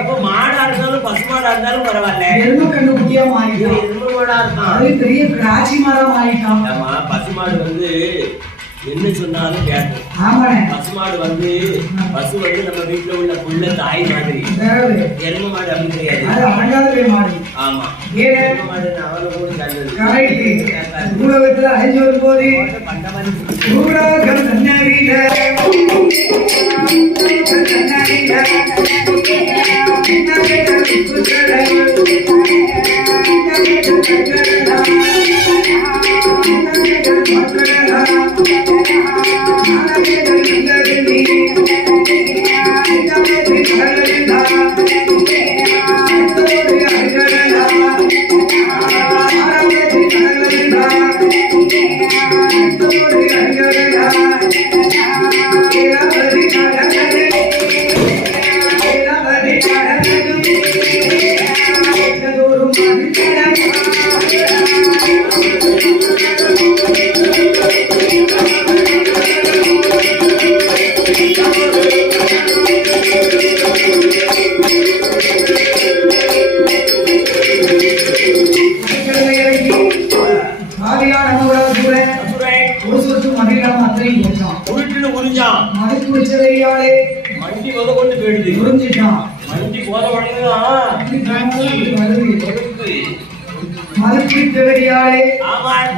எப்ப மாடா இருந்தாலும் பசுமாடா இருந்தாலும் பரவாயில்ல. எருமை கண்ணு குட்டியா மாறிட்டான். எருமை மாடா இருக்கான். அது பெரிய பிராச்சி மாடா மாறிட்டான். ஆமா, பசுமாடு வந்து என்ன சொன்னாலும் கேட்கும். பசுமாடு வந்து பசு வந்து நம்ம வீட்டுல உள்ள புள்ள தாய் மாதிரி. எருமை மாடு அப்படி கிடையாது. ஆமா, எருமை மாடு அவனை கூட கண்டது ஊடகத்துல அழிஞ்சு வரும் போது ஊடகம்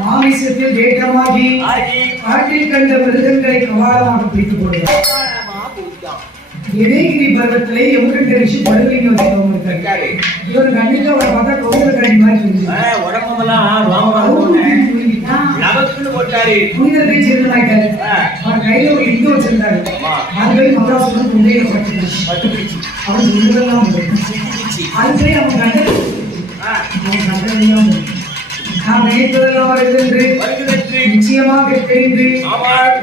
மாமிசத்தில் வேட்டமாகி காட்டில் கண்ட மிருகங்களை கவாலமாக பிடித்துக் கொள்கிறார். இதேகிரி பருவத்திலே எவ்வளவு ரிஷி படுகொலைங்க வச்சிருக்காரு. இவர் கண்டிப்பா அவரை பார்த்தா கவுண்டர் கடி மாதிரி புனிதத்தை சேர்ந்தாரு. அவர் கையில ஒரு இந்து வச்சிருந்தாரு. அதுவே மகாசுரன் முந்தைய பட்டு அவன் சொல்லுவதெல்லாம் அதுவே அவன் கண்டது அவன் கண்டதெல்லாம் நாம் நினைத்ததெல்லாம் வருகிறது நிச்சயமாக தெரிந்து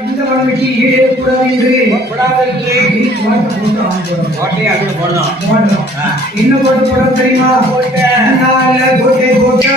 இந்த வளமைக்கு ஈடேறக்கூடாது என்று என்ன போட்டு போட தெரியுமா? கோட்டை போட்டா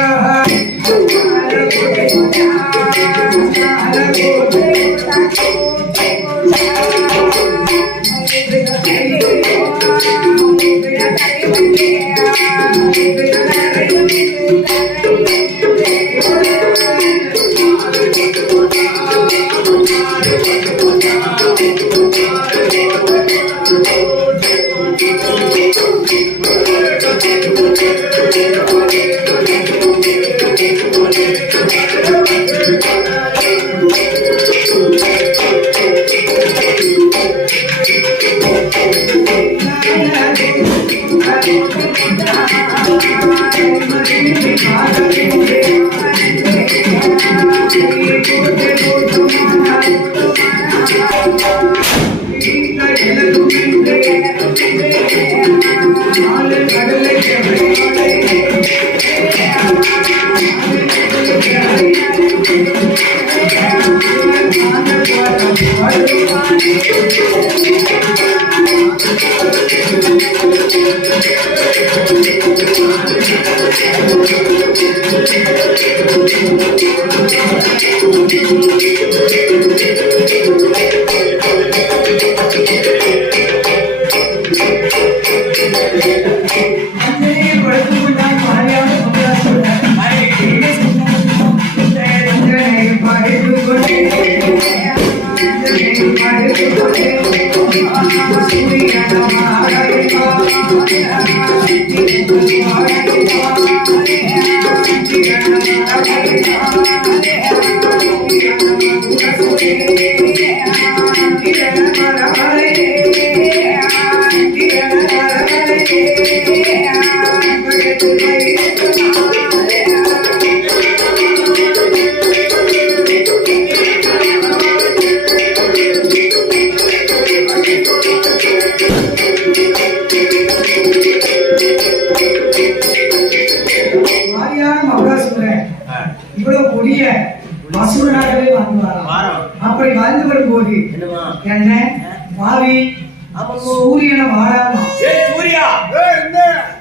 அப்படி வாழ்ந்து வரும்போது என்ன பாவி சூரியனை வாழாமா? சூர்யா,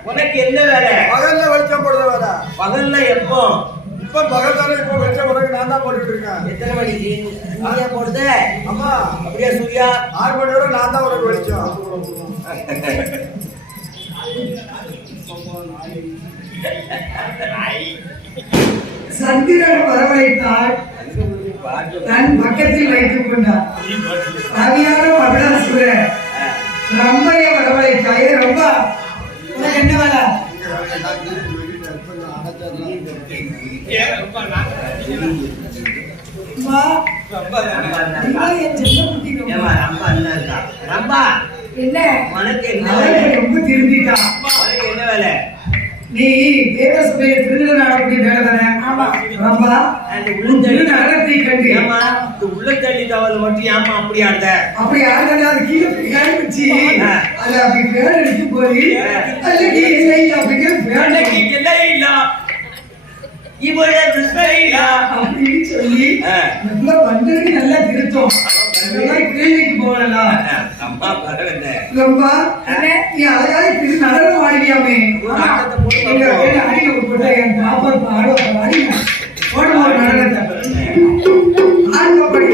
உனக்கு என்ன வேலை? பகல்ல வெளிச்சம் போடுற வேலை. பகல்ல எப்போ? இப்ப பகல் தானே. இப்ப வெளிச்சம் உனக்கு நான் தான் போட்டுட்டு இருக்கேன். எத்தனை மணிக்கு நீங்க போடுத? அம்மா அப்படியா சூர்யா? 6 மணி வரை நான் தான் உனக்கு வெளிச்சம். சந்திரன் வரவழைத்தால் தன் பக்கத்தில் வைத்துக் கொண்டார். ஆவியான மகளாசுரன் ரம்பைய வரவழைத்தாயே. ரொம்ப உனக்கு என்ன வேலை? ரொம்ப திரும்பிட்டான். என்ன வேலை? நீ தேவசபையை திருவிழா நடக்கூடிய வேலை தானே? ரம்பா நகரத்தை கண்டு உள்ளத்தள்ளி தவறு மட்டும் ஏமா அப்படி ஆடுத? அப்படி ஆடுறது அது கீழே பேர் வச்சு அது அப்படி பேர் எடுத்து போய் அல்லது இல்லை அப்படிங்கிற பேர் இல்லை இல்ல இவ்வளவு அப்படின்னு சொல்லி நல்லா வந்ததுக்கு நல்லா திருத்தம். கேள்விக்கு போகலாம். அம்மா பரவாயில்ல. ரொம்ப நீ அழகாக திரு நடனம் ஆடியாமே. அடிக்க போட்டா என் பாப்பா ஆடுவாங்க. ஓடும் ஒரு நடனத்தை ஆடுவப்படி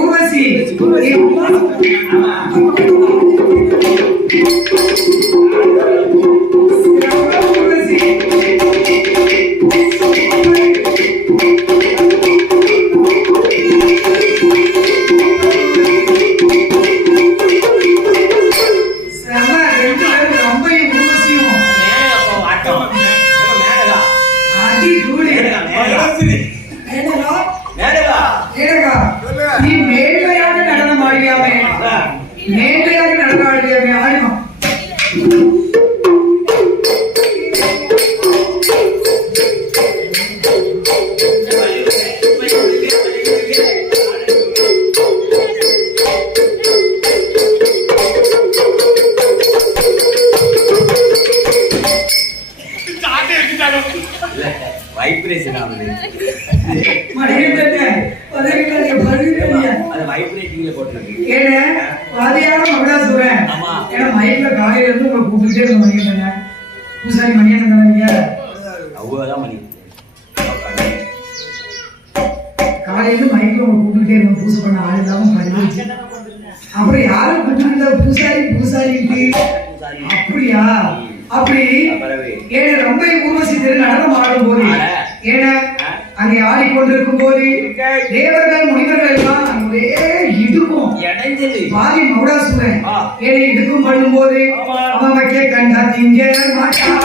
ஊர்வசி நீ மேன்மையாக நடனம் ஆடியாமே. மேன்மையாக நடனம் ஆடியாமே. ஆடினோம் வைப்ரேஷன் ஆகுது. அது வைப்ரேட்டிங்ல போட்டுருக்கு. ஏன்னா வாதியான மகளாசுரன் ஏன்னா மைக்ல காலையில இருந்து உங்களை கூப்பிட்டுட்டே இருந்த மணியண்ணன் பூசாரி மணியண்ணன் தானே? அவ்வளவுதான் மணி. காலையில இருந்து மைக்ல உங்களை கூப்பிட்டுட்டே இருந்த பூசை பண்ண ஆள் இல்லாம படிச்சு அப்புறம் யாரும் கூப்பிட்டு பூசாரி பூசாரிட்டு அப்படியா? அப்படி ஏன்னா ரொம்ப ஊர்வசி திரு நடனம் ஆடும் போது ஏன்னா அங்கே ஆடிக்கொண்டிருக்கும் போது தேவர்கள் முனிவர்கள் எல்லாம் அங்கே இடுக்கும் பாதி மௌடாசுரன் ஏன்னா இடுக்கும் பண்ணும் போது அவன் வைக்க கண்டா திங்க மாட்டான்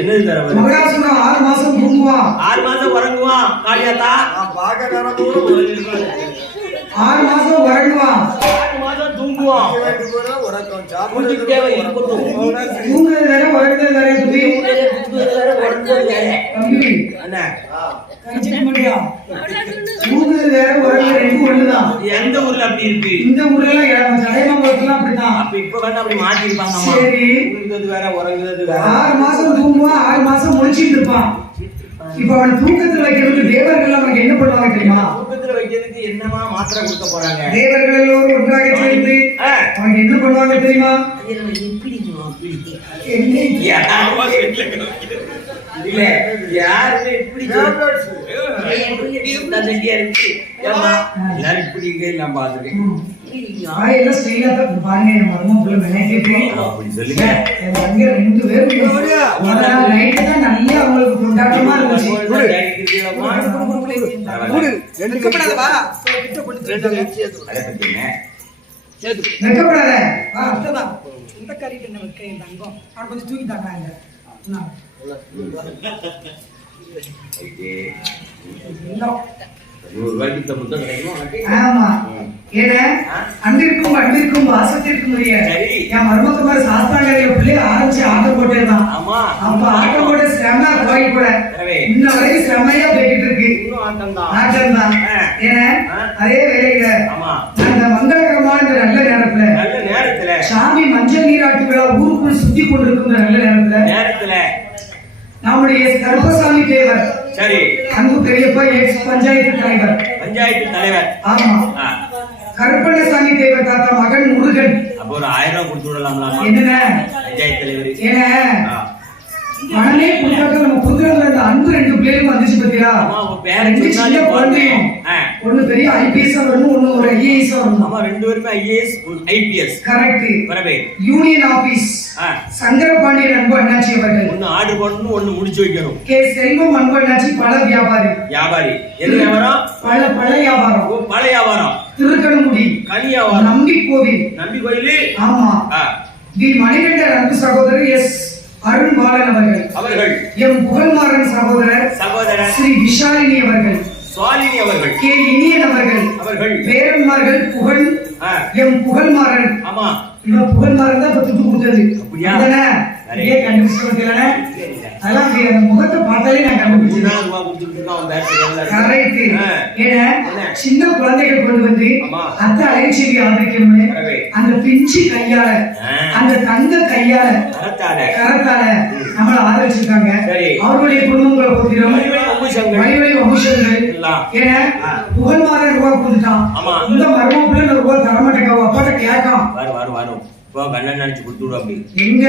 என்னது தர மகளாசுரன் 6 மாசம் தூங்குவான். 6 மாசம் உறங்குவான். காளியாத்தா பாக்க நேரம் கூட 6 மாசம் உறங்குவான். 6 மாசம் தூங்குவான். தூங்குறது வேற உறங்குறது வேற தம்பி அண்ணா கஞ்சிக்கு முடியா தூங்குறது வேற உறங்குறது ரெண்டு ஒண்ணுதான். எந்த ஊர்ல அப்படி இருக்கு? இந்த ஊர்ல எல்லாம் சடைமங்கலத்துல அப்படிதான். அப்ப இப்ப வேணா அப்படி மாத்தி இருப்பாங்க. அம்மா சரி தூங்குறது வேற உறங்குறது வேற. 6 மாசம் தூங்குவான், 6 மாசம் முழிச்சிட்டு இருப்பான். இப்ப அவன் தூக்கத்துல வைக்கிறதுக்கு தேவர்கள் நமக்கு என்ன பண்ணுவாங்க தெரியுமா? தூக்கத்துல வைக்கிறதுக்கு என்னமா மாத்திரை கொடுக்க போறாங்க? தேவர்கள் எல்லோரும் ஒன்றாக சேர்ந்து அவன் என்ன பண்ணுவாங்க தெரியுமா? இல்ல யாருமே இப்படி எல்லாரும் இப்படி நான் பாத்துருக்கேன். பாருங்க என் மர்மம் புள்ள நினைக்கிறேன் அப்படி சொல்லுங்க. என் தங்க 2 பேரும் நல்லா அவங்களுக்கு கொண்டாட்டமா இருந்துச்சு. வெக்கப்படாத. அதான் இந்த கறிட்டு என்ன வைக்க இந்த அங்கம் அவன் கொஞ்சம் தூக்கி தாக்காங்க. ஆமா ஏன்னா அன்பிற்கும் அன்பிற்கும் வாசத்திற்கும் உரிய என் மருமக்குமார் சாஸ்தாங்கரையில பிள்ளை ஆரம்பிச்சு ஆட்டம் போட்டேதான். அப்ப ஆட்டம் போட்ட செம்ம கோயில் கூட இன்ன வரைக்கும் செம்மையா போய்கிட்டு இருக்கு. ஆட்டம் தான். ஏன்னா அதே வேலையில அந்த மங்களகரமான நல்ல நேரத்துல சாமி மஞ்சள் நீராட்டு விழா ஊருக்குள் சுத்தி கொண்டிருக்கின்ற நல்ல நேரத்துல நம்முடைய கருப்பசாமி தேவர் சரி அன்பு பெரியப்பா எக்ஸ் பஞ்சாயத்து தலைவர் ஆமா கருப்பண்ணசாமி தேவர் தாத்தா மகன் முருகன் அப்போ ஒரு 1000 கொடுத்து விடலாம்ல என்ன பஞ்சாயத்து தலைவர் ஏன்னா மனமே புரியாத நம்ம புதுல அந்த அன்பு 2 பிள்ளைகளும் வந்துச்சு பத்தியா ரெண்டு சின்ன குழந்தையும் ஒண்ணு பெரிய ஐபிஎஸ் வரணும் ஒண்ணு ஒரு ஐஏஎஸ் வரணும். ஆமா ரெண்டு பேருமே ஐஏஎஸ் ஐபிஎஸ் கரெக்ட் பரவே யூனியன் ஆபீஸ் சங்கரபாண்டியன் அன்பு அண்ணாச்சி அவர்கள் ஒன்னு ஆர்டர் பண்ணனும் ஒன்னு முடிச்சு வைக்கணும். கே செல்வம் அன்பு அண்ணாச்சி பழ வியாபாரி என்ன வியாபாரம்? பழ வியாபாரம். பழ வியாபாரம். திருக்கணமுடி கனி வியாபாரம். நம்பி கோவில் ஆமா தி மணிகண்டன் அன்பு சகோதரர் எஸ் அருண் பாலன் அவர்கள் எம் புகழ்மாறன் சகோதரர் ஸ்ரீ விஷாலினி அவர்கள் கே இனியன் அவர்கள் பேரன்மார்கள் புகழ் எம் புகழ்மாறன் ஆமா இவன் புகழ்மாறன் தான் துட்டு கொடுத்தது அப்படியா நிறைய கண்டுபிடிச்சு அதெல்லாம் அந்த முகத்தை பார்த்தாலே நான் கண்டுபிடிச்சேன். கரெக்ட். ஏன்னா சின்ன குழந்தைகள் கொண்டு வந்து அத்தை அலைச்செடி ஆதரிக்கணும்னு அந்த பிஞ்சு கையால அந்த தங்க கையால கரத்தால நம்மள ஆதரிச்சிருக்காங்க. அவர்களுடைய குடும்பங்களை பொறுத்திடும் வழிவழி வம்சங்கள் ஏன்னா புகழ்மாறன் ரூபாய் கொடுத்துட்டான். இந்த மர்மப்புல ரூபாய் தரமாட்டேங்க அப்பாட்ட கேட்கான் வரும் கண்ணன் நினைச்சு கொடுத்துடும். அப்படி எங்க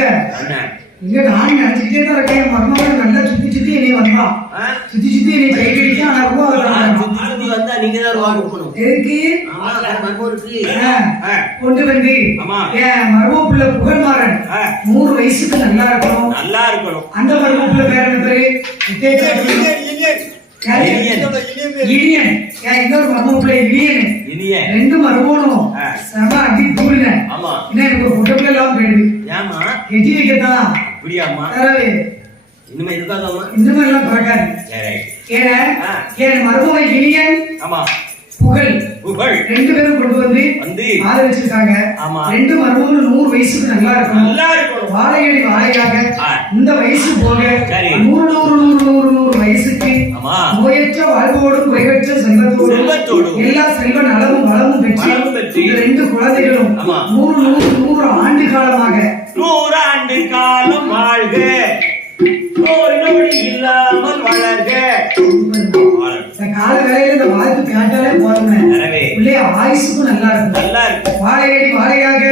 இங்க நான் நினைச்சுக்கிட்டே தான் இருக்கேன். மர்மம் நல்லா சுத்தி என்னை வந்தான் சுத்தி என்னை கைகடிக்க ஆனா சுத்தி வந்தா நீங்க தான் ரூபா கொடுக்கணும். எதுக்கு கொண்டு வந்து என் மர்மப்புள்ள புகழ்மாறன் 100 வயசுக்கு நல்லா இருக்கணும். அந்த மர்மப்புள்ள பேர் என்ன பேரு? இனியன். இன்னொரு மர்மப்புள்ள இனியன். 2 மர்மனும் செம அடி தூளுங்க. இன்னும் எனக்கு ஒரு புட்டப்பிள்ள எல்லாம் போயிடுது. எட்டி வைக்கத்தான் அப்படியாமா இனிமே இருக்காதாமா இந்த மாதிரி எல்லாம் பிறக்காது. ஏன்னா என் மருமகை இனியன் புகழ் 2 பேரும் கொண்டு வந்து ஆதரிச்சிருக்காங்க. 2 மருமகளும் 100 வயசுக்கு நல்லா இருக்கணும். வாழையாக இந்த வயசு போக 100 வயசுக்கு நோயற்ற வாழ்வோடும் குறைவற்ற செல்வத்தோடும் எல்லா செல்வ நலமும் வளமும் பெற்று 2 குழந்தைகளும் 100 ஆண்டு காலமாக 100 ஆண்டு காலம் வாழ்க நோய் இல்லாமல் வளர்க. கால வேலையில இந்த வாழ்த்து கேட்டாலே போதும். பிள்ளைய ஆயுசுக்கும் நல்லா இருக்கும். வாழையாக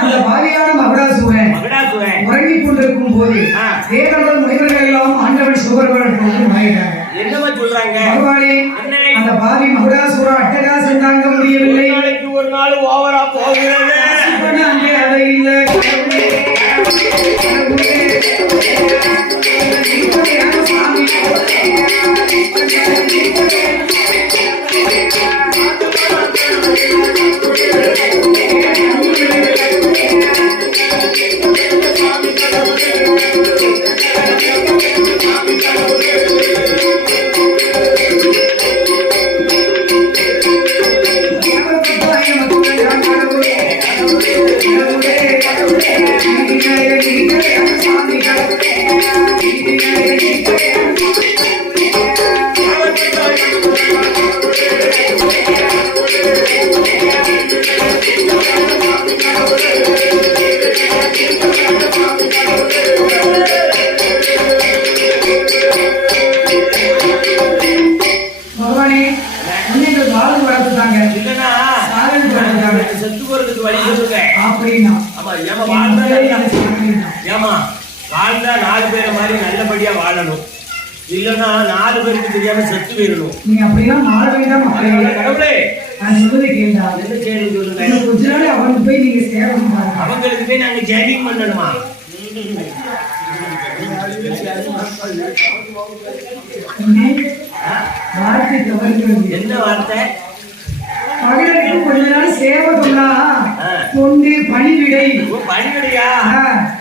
அந்த பாரியான மகடாசுரன் உறங்கிக் கொண்டிருக்கும் போது தேவர்கள் முனிவர்கள் எல்லாம் ஆண்டவன் சிவபெருமான் என்னமா சொல்றாங்க? அந்த பாவி மகடாசுரன் அட்டகாசம் தாங்க முடியவில்லை. ஒரு நாள் ஓவரா போகிறது. அங்கே அதை இல்லை அப்படின்னா ஆமா ஏமா வாழ்ந்தா ஏமா வாழ்ந்தா 4 பேரை மாதிரி நல்லபடியா வாழணும், இல்லன்னா 4 பேருக்கு தெரியாம செத்து போயிடணும். நீங்க அப்படிலாம் மாற வேண்டாம். கடவுளே நான் சொல்றதை கேட்டா என்ன செய்யணும் சொல்லுங்க. கொஞ்ச நாள் அவனுக்கு போய் நீங்க சேவை பாருங்க. அவங்களுக்கு போய் நாங்க ஜெயிலிங் பண்ணணுமா? வார்த்தை தவறுகிறது. என்ன வார்த்தை? மகளிருக்கு கொஞ்ச நாள் சேவை சொன்னா தொண்டு பணிவிடை. பணிவிடையா?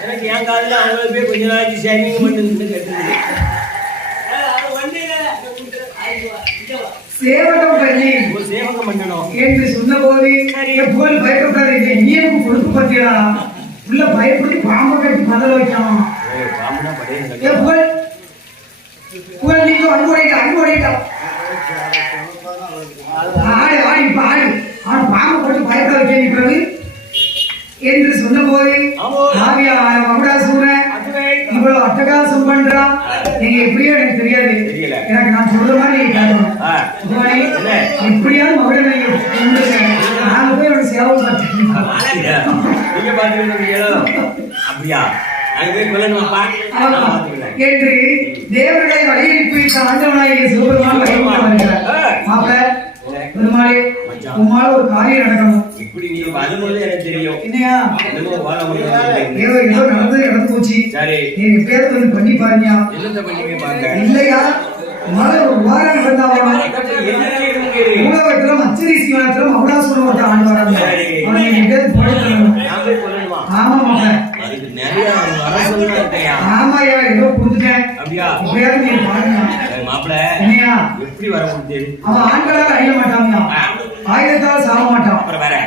எனக்கு என் காலில் அவங்களுக்கு போய் கொஞ்ச நாளைக்கு ஷேவிங் பண்ணுன்னு கேட்டது. சேவகம் பண்ணி சேவகம் பண்ணணும் என்று சொன்ன போது எப்போது பயப்படாதீங்க. நீருக்கு பொறுப்பு பத்தியா உள்ள பயப்படி பாம்பை கட்டி பதில் வைக்கலாம். நீங்க அன்புடையிட்டா ஆடு ஆடு இப்ப ஆடு அவன் பாம்பை போட்டு பயப்பட வைக்க நிற்கிறது என்று சொன்ன போது மகுடாசுரன் இவ்வளவு அட்டகாசம் பண்றான். நீங்க எப்படியோ எனக்கு தெரியாது, எனக்கு நான் சொல்ற மாதிரி நீங்க கேட்கணும். எப்படியாவது மகுடன் நாங்க போய் அவனை சேவை என்று தேவர்களை வழியனுப்பி ஆண்டவனாகிய சிவபெருமான் பெருமாளே உம்மால ஒரு காரியம் நடக்கணும். இப்படி நீ வரும்போது எனக்கு தெரியும். என்னையா ஏதோ நடந்து போச்சு. நீங்க பேர் வந்து பண்ணி பாருங்க. இல்லையா மழை ஒரு வாரம் நடந்தாவா ஊழகத்துல மச்சரி சீவனத்துல மகுடாசுரன் ஒருத்தர் ஆண்டு வராங்க. அவன் எங்க பேர் போடணும். ஆமா ஆமாயா ஏதோ கொடுத்துட்டேன். பேர் நீ பாருங்க மாப்பிள்ள எப்படி வர முடியுது? அவன் ஆண்களாக அழிய மாட்டாங்க, ஆயுதத்தால் சாக மாட்டான்,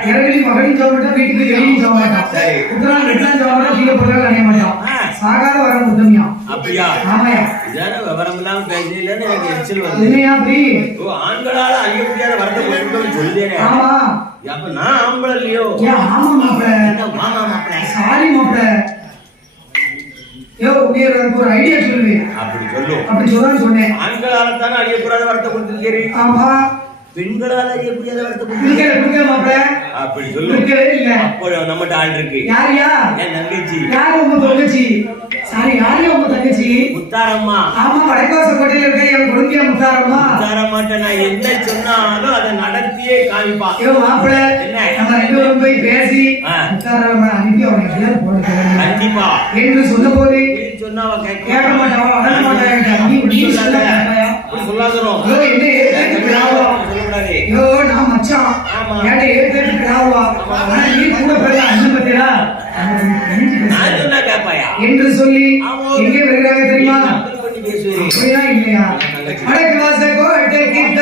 இரவிலி மகளின் சாக மாட்டான், வீட்டுக்கு எளியும் சாக மாட்டான், உத்தரான் ரெண்டாம் சாக மாட்டான், கீழே பொருளாக அணிய மாட்டான், சாகாத வர முத்தமியா. அப்படியா? ஆமாயா. இதான விவரம் எல்லாம் பேசலன்னு எனக்கு எரிச்சல் வருது. என்னையா அப்படி? ஆண்களால அழிய முடியாத வரத்தை போட்டுன்னு சொல்லிட்டேனே. ஆமா அப்ப நான் ஆம்பளை இல்லையோ? ஆமா மாப்பிள்ள. மாமா மாப்பிள்ள சாரி மாப்பிள்ள. ஒரு ஐடியா சொல்லுவே. அப்படி சொல்லு. அப்படி சொன்னேன். ஆண்களால தானே அழியக்கூடாத வரத்தை கொடுத்துருக்கேன். ஆமா பெண்களால அழியக்கூடாத வரத்தை கொடுத்துருக்கேன். அப்படி சொல்லு. அப்போ நம்மகிட்ட ஆள் இருக்கு. யாரியா? என் தங்கச்சி. யாரு உங்க தங்கச்சி? சாரி யாரு உங்க தங்கச்சி? முத்தாரம்மா. ஆமா வடக்காச கோட்டையில இருக்க என் குழந்தைய முத்தாரம்மா. முத்தாரம்மாட்ட நான் என்ன சொன்னாலும் அதை நடத்தியே காமிப்பா. மாப்பிள்ள நம்ம 2 பேரும் போய் பேசி முத்தாரம்மா அனுப்பி அவனை எப்படியாவது போட கண்டிப்பா என்று சொன்ன போது சொன்னா அவ கேட்க மாட்டாவா, அடங்க மாட்டாங்க. சொல்லாதரும் ஐயோ நான் மச்சான் ஏட்ட ஏற்று ஆவா ஆனா நீ கூட பிறகு அண்ணன் பத்தியா நான் சொன்னா கேட்பாயா என்று சொல்லி எங்கே வருகிறாங்க தெரியுமா? அப்படிலாம் இல்லையா? வடக்கு வாச கோட்டை கிட்ட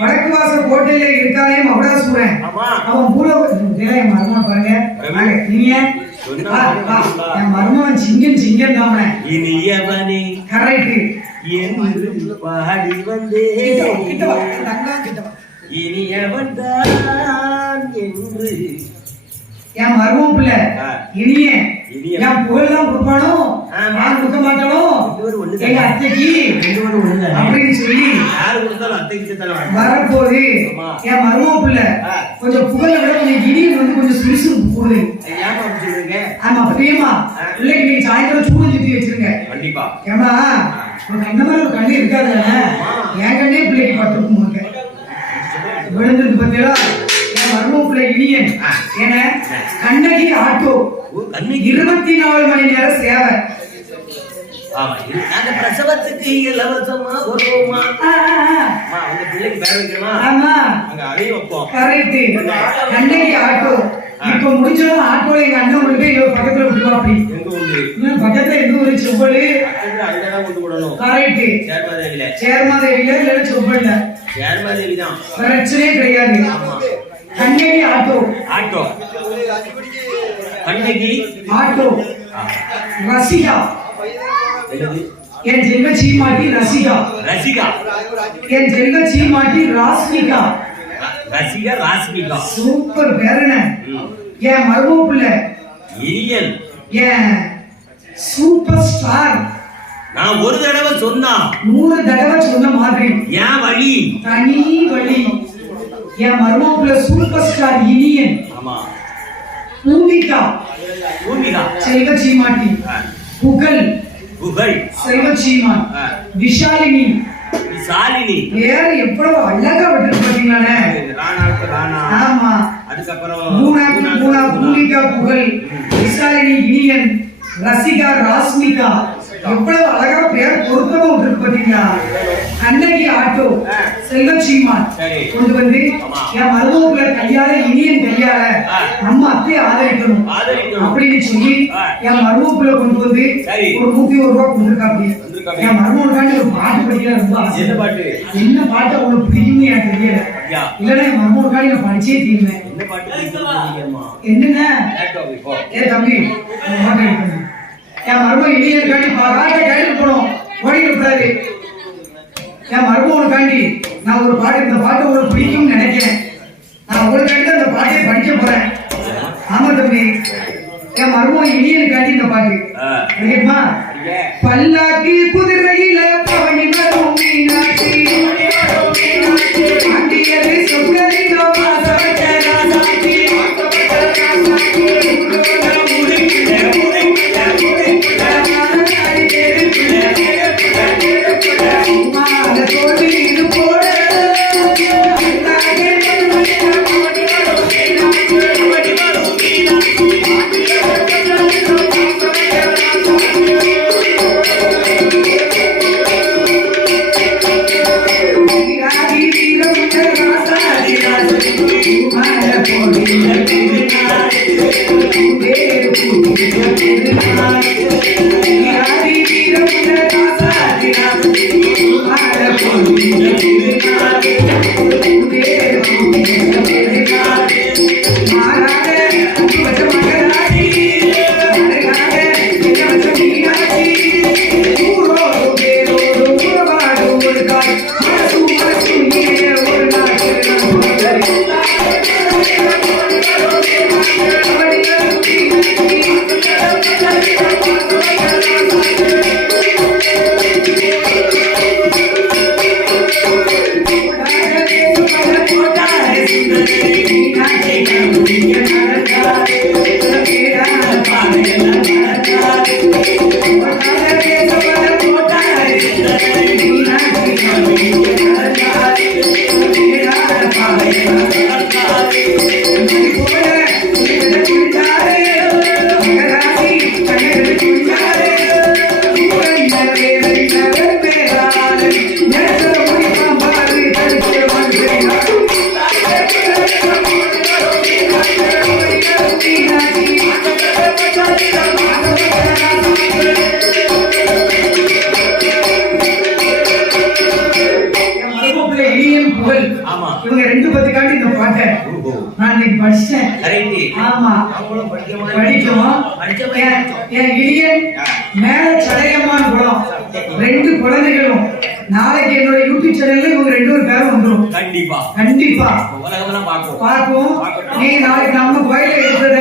வடக்கு வாசல் கோட்டையில இருக்கானே மகுடாசுரன். அவன் பூலோகத்துல மர்ம பாருங்க. நீங்க என் மர்மவன் சிங்கம் தாமன இனியவனே கரெக்ட் என்று பாடி வந்தே இனியவன் தான் என்று என் மர்மம் பிள்ளை இனிய என் புகழ் தான் கொடுப்பானோ நான் கொடுக்க மாட்டானோ எங்க அத்தைக்கு அப்படின்னு சொல்லி வரப்போது என் மர்மம் பிள்ளை கொஞ்சம் புகழை விட கொஞ்சம் இனியன் வந்து கொஞ்சம் சுறுசுறுப்பு கூடுது. ஏமா அப்படி சொல்றீங்க? ஆமா பிரியமா பிள்ளைக்கு நீங்க சாயந்தரம் சூடு சுத்தி வச்சிருங்க. கண்டிப்பா. ஏமா உனக்கு அந்த மாதிரி ஒரு கண்ணு இருக்காது. என் கண்ணே பிள்ளைக்கு பட்டிருக்கும் போது விழுந்துருக்கு பத்தியா. என் மருமக பிள்ளை இனியன் ஏன்னா கண்ணகி ஆட்டோ 24 மணி நேரம் சேவை. ஆமா அந்த பிரசவத்துக்கு இலவசமா வருவோமா? அந்த பிள்ளைக்கு பேர் வைக்கணுமா? ஆமா அங்க அதையும் வைப்போம். கரெக்ட். கண்ணகி ஆட்டோ இப்ப முடிஞ்சதும் ஆட்டோல எங்க அண்ணன் கொண்டு போய் பக்கத்துல விட்டுருவா. அப்படி எங்க உண்டு? பக்கத்துல எங்க ஒரு செவ்வளு அங்கதான் கொண்டு விடணும். கரெக்ட். சேர்மாதேவியில சேர்மாதேவியில இல்ல செவ்வல்ல சேர்மாதேவி தான். பிரச்சனையே கிடையாது. Kannagi auto auto Kannagi auto Rasika என்னது? என் ஜென்ம சீமாட்டி ரசிகா. ரசிகா என் ஜென்ம சீமாட்டி ராஸ்மிகா. ரசிகா ராஸ்மிகா சூப்பர் பேரண. என் மருமக பிள்ளை இனியன். என் சூப்பர் ஸ்டார். நான் ஒரு தடவை சொன்னா 100 தடவை சொன்ன மாதிரி என் வழி தனி வழி. என் மருமக பிள்ளை சூப்பர் ஸ்டார் இனியன். ஆமா பூமிகா பூமிகா செல்வ சீமாட்டி. புகழ் புகழ் செல்வ சீமான். விஷாலினி சாலினி. பேர் எவ்வளவு அழகா விட்டு பாத்தீங்களா? ராணாக்கு ராணா. ஆமா அதுக்கப்புறம் பூனா பூமிகா புகழ் விஷாலினி இனியன் ரசிகா ராஸ்மிகா. எவ்வளவு அழகா பேர் பொருத்தமா விட்டு பாத்தீங்களா? கண்ணகி ஆட்டோ செல்வ சீமான் கொண்டு வந்து என் மருமகளை கையால இனியன் கையால நம்ம அத்தையை ஆதரிக்கணும் அப்படின்னு சொல்லி என் மருமகளை கொண்டு வந்து ஒரு 101 ரூபாய் கொண்டிருக்காப்படி. என் மருமகளுக்காண்டி ஒரு பாட்டு படிக்கிற ரொம்ப ஆசை. என்ன பாட்டு அவங்களுக்கு பிடிக்கும்னு எனக்கு தெரியல. இல்லன்னா என் மருமகளுக்காண்டி நான் படிச்சே தீர்வேன். என்னங்க ஏ தம்பி பாட்டு எடுக்கணும். என் மருமக இனியனுக்காண்டி பாட்டு கையில போனோம் ஓடிக்க கூடாது. என் மருமகனுக்காண்டி நான் ஒரு பாட்டு இந்த பாட்டு உங்களுக்கு பிடிக்கும்னு நினைக்கிறேன். நான் உங்களுக்காண்டி தான் இந்த பாட்டை படிக்க போறேன். ஆமா தம்பி என் மருமக இனியனுக்காண்டி இந்த பாட்டு தெரியுமா? பல்லாக்கு குதிரையில பவனி வரும் மீனாட்சி ஆண்டியது சொக்கரிதோ மாசவச்ச ராசாட்சி இவங்க ரெண்டு பத்துக்காண்டி இந்த பாட்டை நான் இன்னைக்கு படிச்சேன். ஆமா படிக்கும். என் இடியன் மேல சடையம்மான் குளம் 2 குழந்தைகளும் நாளைக்கு என்னோட யூடியூப் சேனல்ல இவங்க 2 பேரும் வந்துரும். கண்டிப்பா கண்டிப்பா பார்ப்போம். நீ நாளைக்கு நம்ம கோயில எடுத்தத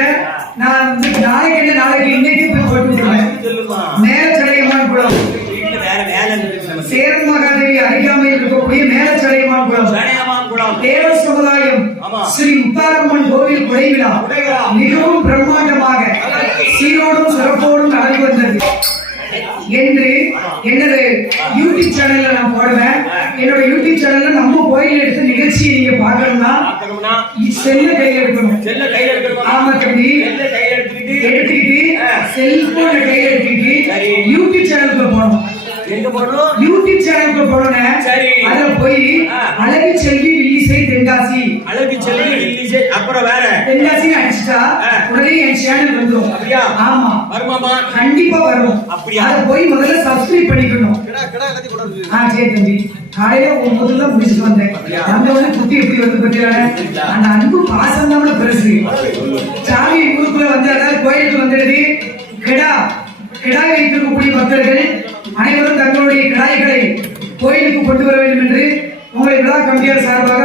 நான் நாளைக்கு என்ன நாளைக்கு இன்னைக்கு போய் போட்டு விடுவேன். மேல சடையம்மான் குளம் சேரன் மகாதேவி அருகாமையில் இருக்கக்கூடிய மேல சடையம்மான் குளம் தேவ சமுதாயம் ஸ்ரீ முத்தாரம்மன் கோவில் உடைவிழா மிகவும் பிரம்மாண்டமாக சீரோடும் சிறப்போடும் நடந்து வந்தது என்று என்னது யூடியூப் சேனல்ல நான் போடுவேன். என்னோட யூடியூப் சேனல்ல நம்ம கோயில் எடுத்த நிகழ்ச்சியை நீங்க பார்க்கணும்னா செல்ல கையில எடுக்கணும். ஆமா தம்பி, எடுத்துக்கிட்டு செல்போனை கையில எடுத்துக்கிட்டு யூடியூப் சேனலுக்கு போகணும். யூடியூப் சேனலுக்கு போனோன்னே அதுல போய் அழகு செல்வி வில்லிசை தென்காசி, அழகு செல்வி வில்லிசை அப்புறம் வேற தென்காசின்னு அடிச்சுட்டா உடனே என் சேனல் வந்துடும். ஆமா வருமாமா, கண்டிப்பா வரும். அப்படியா? அதை போய் முதல்ல சப்ஸ்கிரைப் பண்ணிக்கணும். சரி தம்பி, காலையில முதல்ல முடிச்சுட்டு வந்தேன். வந்தவொடனே குட்டி எப்படி வந்து பத்தியான அந்த அன்பு பாசம் தான் பெருசு. சாமி ஊருக்குள்ள வந்து அதாவது கோயிலுக்கு வந்துடுது. கிடாய் வைத்திருக்கக்கூடிய பக்தர்கள் அனைவரும் தங்களுடைய கிடாய்களை கோயிலுக்கு கொண்டு வர வேண்டும் என்று உங்களை விழா கமிட்டியார் சார்பாக